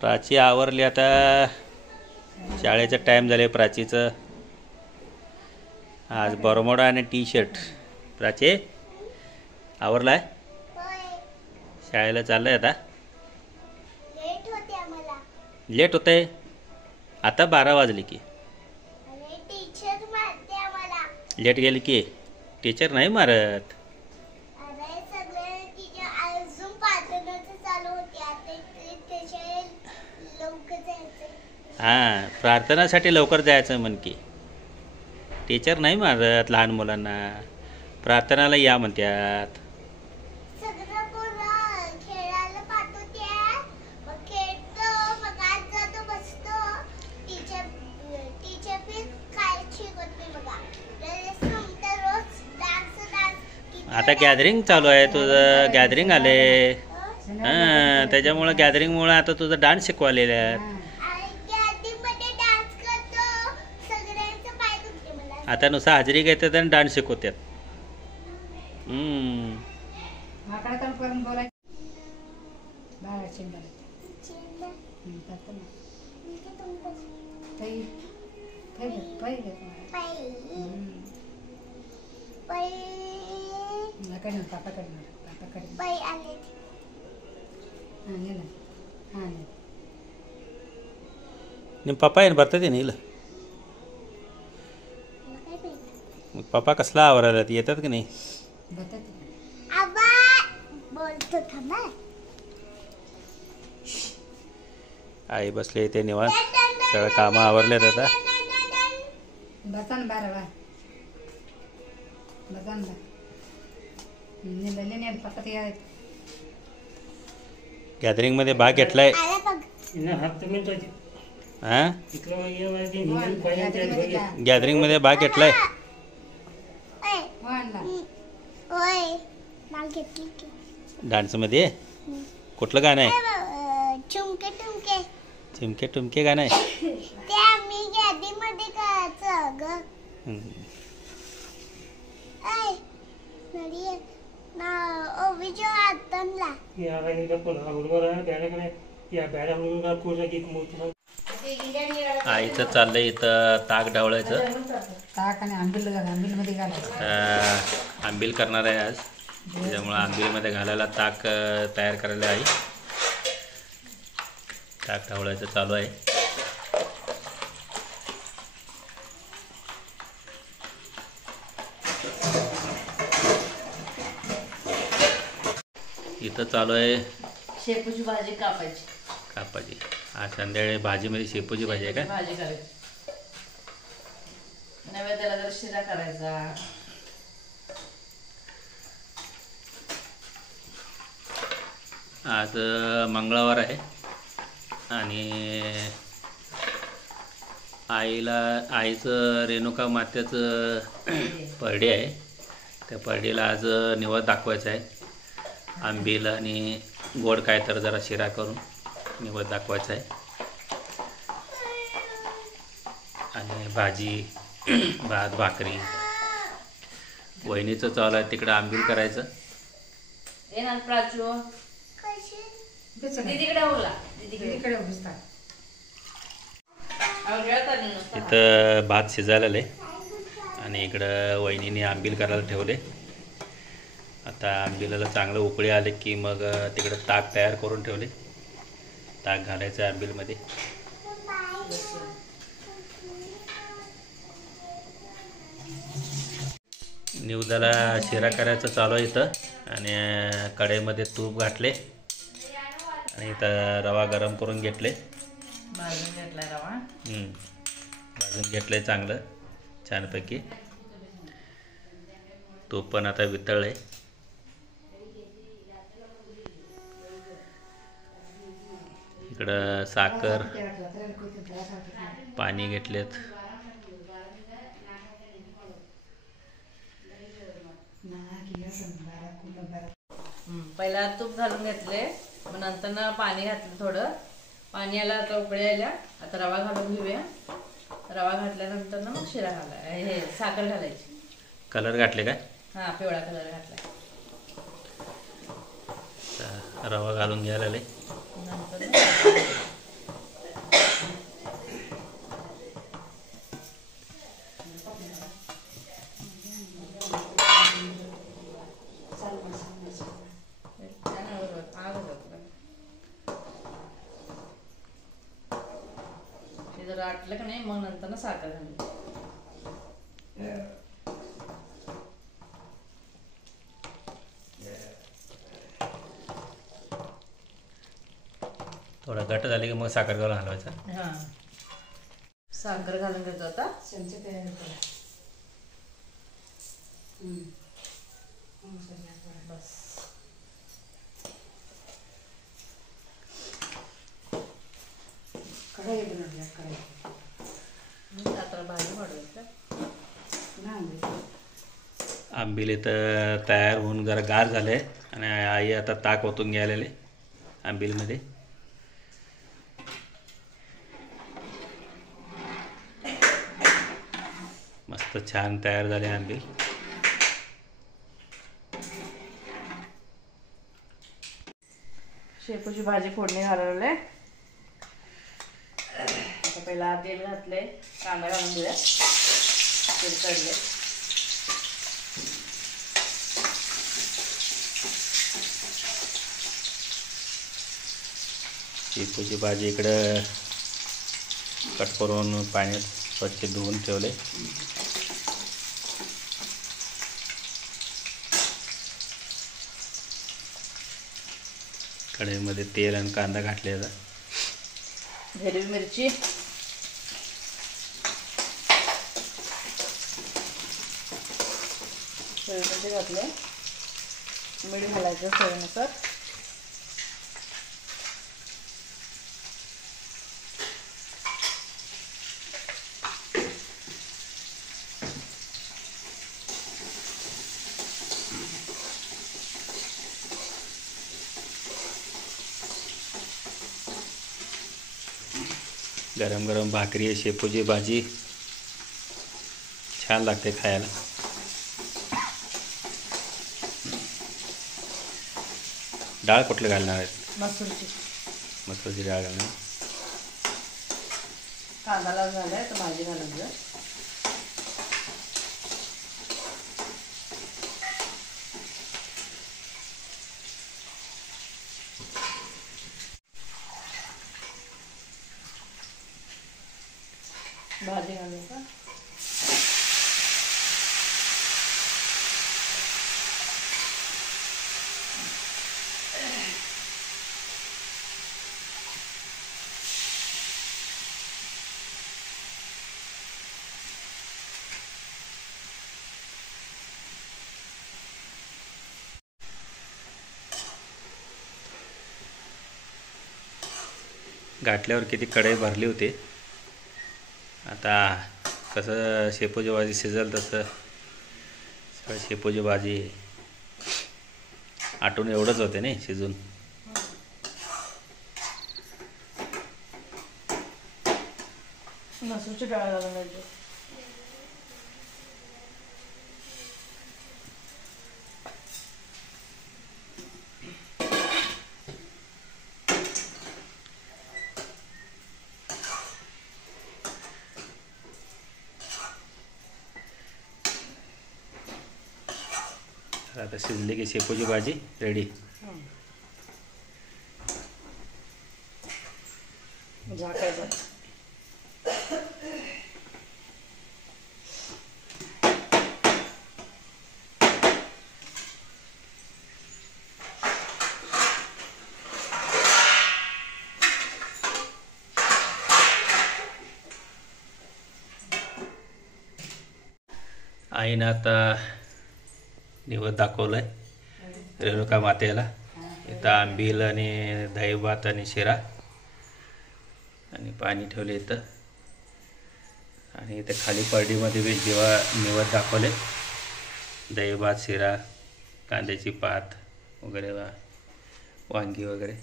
प्राची आवरली आता. शाळेचा टाईम झाले प्राचीचं. आज बरमोडा आणि टी शर्ट. प्राची आवरलाय, शाळेला चाललंय आता. लेट होत आहे आता, 12 वाजले की. लेट गेली की टीचर नाही मारत. हां, प्रार्थनासाठी लवकर जायचं म्हण की. टीचर नाही मारत लहान मुलांना, प्रार्थनाला या म्हणतात. आता गॅदरिंग चालू आहे तुझं, गॅदरिंग आले. हां, त्याच्यामुळं गॅदरिंगमुळं आता तुझं डान्स शिकवालेलं आहे. आता नुसतं हाजरी घेतात आणि डान्स शिकवतात. ನಿಮ್ಮ ಪಪ್ಪ ಏನು ಬರ್ತದೇನು ಇಲ್ಲ? पप्पा कसला आवरायला येतात की नाही? आई बसले ते निवांत, सगळं कामं आवरलेत आता. गॅदरिंग मध्ये भाग घेतलाय. हा, गॅदरिंग मध्ये भाग घेतलाय. डान्स मध्ये कुठलं गाणं आहे? चुमके टुमके. चिमके टुमके गाणं आहे ते आम्ही यादीमध्ये करायचं ग. ऐ नडी ना ओविजो आतनला या वेळेला पुन्हा हुडगोरा त्याने या बॅडा हुडगोरा पूर्ण गीत मोठं. आईचं चाललंय इथं ताक ढवळायचं. ताक आणि आंबीलमध्ये घालायचं. आंबील करणार आहे आज, त्याच्यामुळं आंबीलमध्ये घालायला ताक तयार करायला आई. ताक ढवळायचं चालू आहे. इथं चालू आहे शेपूची भाजी कापायची. आज संध्याकाळी भाजीमध्ये शेपूची भाजी आहे का? भाजी करायची. नैवेद्याला जर शिरा करायचा. आज मंगळवार आहे आणि आईचं रेणुका मातेचं परडे आहे. त्या परडीला आज निवद दाखवायचा आहे. आंबील आणि गोड काय तर जरा शिरा करून निवद दाखवायचा आहे. आणि भाजी भात भाकरी. वहिनीचं चालू आहे तिकडं आंबील करायचं. इथं भात शिजायला आहे आणि इकडं वहिनीने आंबील करायला ठेवले. आता आंबीलाला चांगलं उकळी आले की मग तिकडं ताक तयार करून ठेवले. ताक घालायचं आंबीलमध्ये. निवदाला शिरा करायचं चालू आहे इथं. आणि कढईमध्ये तूप घातले आणि इथं रवा गरम करून घेतले. भाजून घेतलंय चांगलं छानपैकी. तूप पण आता वितळलंय. इकडं साखर पाणी घेतलेत. पहिला तूप घालून घेतले, मग नंतर पाणी घातलं. थोडं पाणी आलं, आता उकळी आल्या. आता रवा घालून घेऊया. रवा घातल्यानंतर मग शिरा घालाय, हे साखर घालायची. कलर घातले काय? हां, पिवळा कलर घातला. रवा घालून घ्यायला नंतर आटलं का नाही मग नंतर साखर घालू. थोडा घट्ट झाली की मग साखर घालून हलवायचा. हा साखर घालून घेतो आता. बस आता भाजी वाढवायचं. आंबील इथं तयार होऊन जरा गार झाले आणि आई आता ताक ओतून घ्यायला आंबीलमध्ये. मस्त छान तयार झाले आंबील. शेपूची भाजी फोडणी घालवले. आता पहिला तेल घातले, कांदा घालून दिला, तेल काढले. शेपूची भाजी इकडं कट करून पाण्यात स्वच्छ धुवून ठेवले. कढईमध्ये तेल आणि कांदा घातलेला. हिरवी मिरची, घातले, मीठ घालायचं चवीनुसार. गरम गरम भाकरी आहे, शेपूची भाजी छान लागते खायला. डाळ कुठलं घालणार आहेत? मसूरची. मसूरची डाळ घालणार. कांदा लाल झालाय तर भाजी घालून द्या. भाजी घालून का गाठल्यावर किती कढई भरली होती. आता कसं शेपूची भाजी शिजल तसं शेपूची भाजी आटून एवढंच होते नाही शिजून. मसूरची डाळ घालून द्यायची. आता शिजली की शेपूची भाजी रेडी. झाकायचं. आईनं आता निवद दाखवलंय रेणुका मातेला. इथं आंबील आणि दही भात आणि शिरा आणि पाणी ठेवले इथं. आणि इथे खाली परडीमध्ये बी निवद दाखवले. दही भात, शिरा, कांद्याची पात वगैरे, वांगी वगैरे.